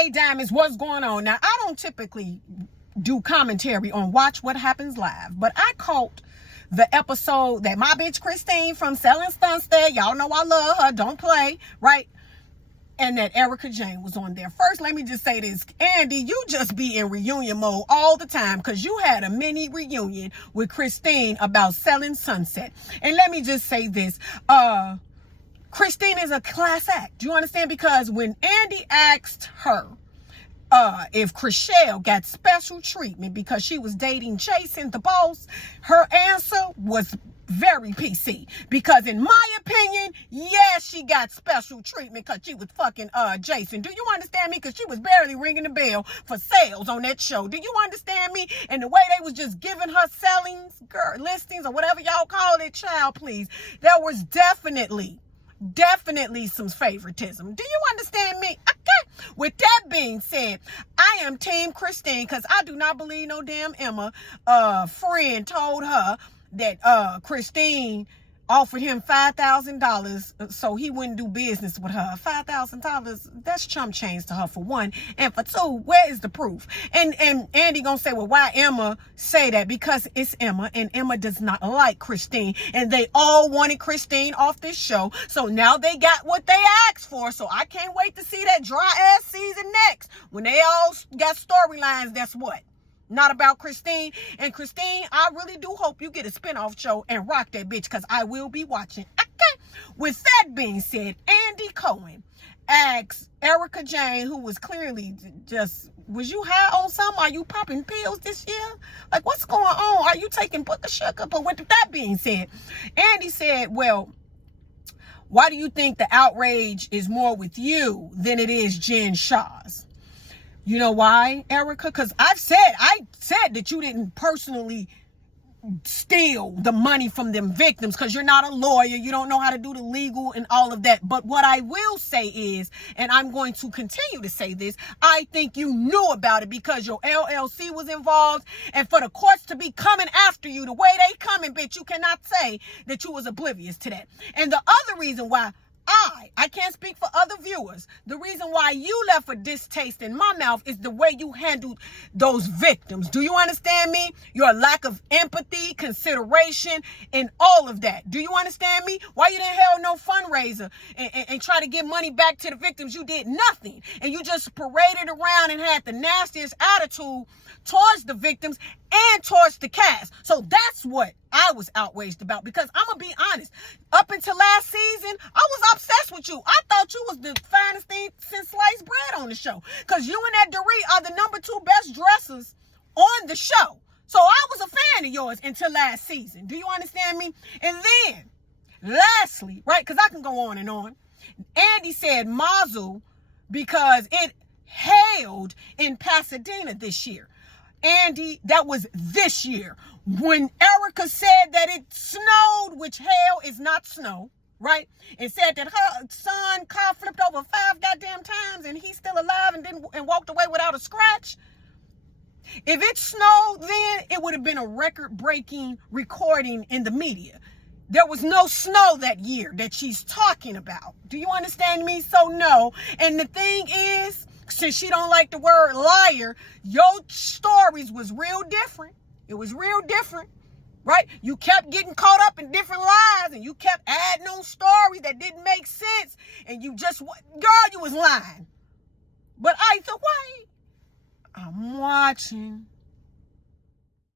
Hey, Diamonds, what's going on? Now, I don't typically do commentary on Watch What Happens Live, but I caught the episode that my bitch Christine from Selling Stunstead, y'all know I love her, don't play, right? And that Erika Jayne was on there. First, let me just say this. Andy, you just be in reunion mode all the time because you had a mini reunion with Christine about Selling Sunset. And let me just say this. Christine is a class act. Do you understand? Because when Andy asked her if Chriselle got special treatment because she was dating Jason, the boss, her answer was very PC. Because in my opinion, yes, she got special treatment because she was fucking Jason. Do you understand me? Because she was barely ringing the bell for sales on that show. Do you understand me? And the way they was just giving her listings or whatever y'all call it, child, please. There was definitely some favoritism. Do you understand me? Okay. With that being said, I am Team Christine because I do not believe no damn Emma friend told her that Christine offered him $5,000 so he wouldn't do business with her. $5,000, that's chump change to her for one. And for two, where is the proof? And Andy gonna say, well, why Emma say that? Because it's Emma, and Emma does not like Christine. And they all wanted Christine off this show. So now they got what they asked for. So I can't wait to see that dry ass season next. When they all got storylines, that's what? Not about Christine. And Christine, I really do hope you get a spinoff show and rock that bitch because I will be watching. Okay. With that being said, Andy Cohen asked Erika Jayne, who was clearly just, was you high on something? Are you popping pills this year? Like, what's going on? Are you taking Booker sugar? But with that being said, Andy said, well, why do you think the outrage is more with you than it is Jen Shah's? You know why, Erika? Because I said that you didn't personally steal the money from them victims because you're not a lawyer. You don't know how to do the legal and all of that. But what I will say is, and I'm going to continue to say this, I think you knew about it because your LLC was involved. And for the courts to be coming after you the way they coming, bitch, you cannot say that you was oblivious to that. And the other reason why I can't speak for other viewers. The reason why you left a distaste in my mouth is the way you handled those victims. Do you understand me? Your lack of empathy, consideration, and all of that. Do you understand me? Why you didn't have no fundraiser and try to get money back to the victims? You did nothing. And you just paraded around and had the nastiest attitude towards the victims and towards the cast. So that's what I was outraged about because I'm going to be honest. Up until last season, I was obsessed with you. I thought you was the finest thing since sliced bread on the show because you and that Dorit are the number 2 best dressers on the show. So I was a fan of yours until last season. Do you understand me? And then, lastly, right, because I can go on and on, Andy said Mazel because it hailed in Pasadena this year. Andy, that was this year. When Erika said that it snowed, which hell is not snow, right? And said that her son car flipped over 5 goddamn times and he's still alive and walked away without a scratch. If it snowed then, it would have been a record-breaking recording in the media. There was no snow that year that she's talking about. Do you understand me? So no. And the thing is, since she don't like the word liar, your stories was real different. It was real different, right? You kept getting caught up in different lies and you kept adding on stories that didn't make sense. And you just, girl, you was lying. But I said, wait, I'm watching.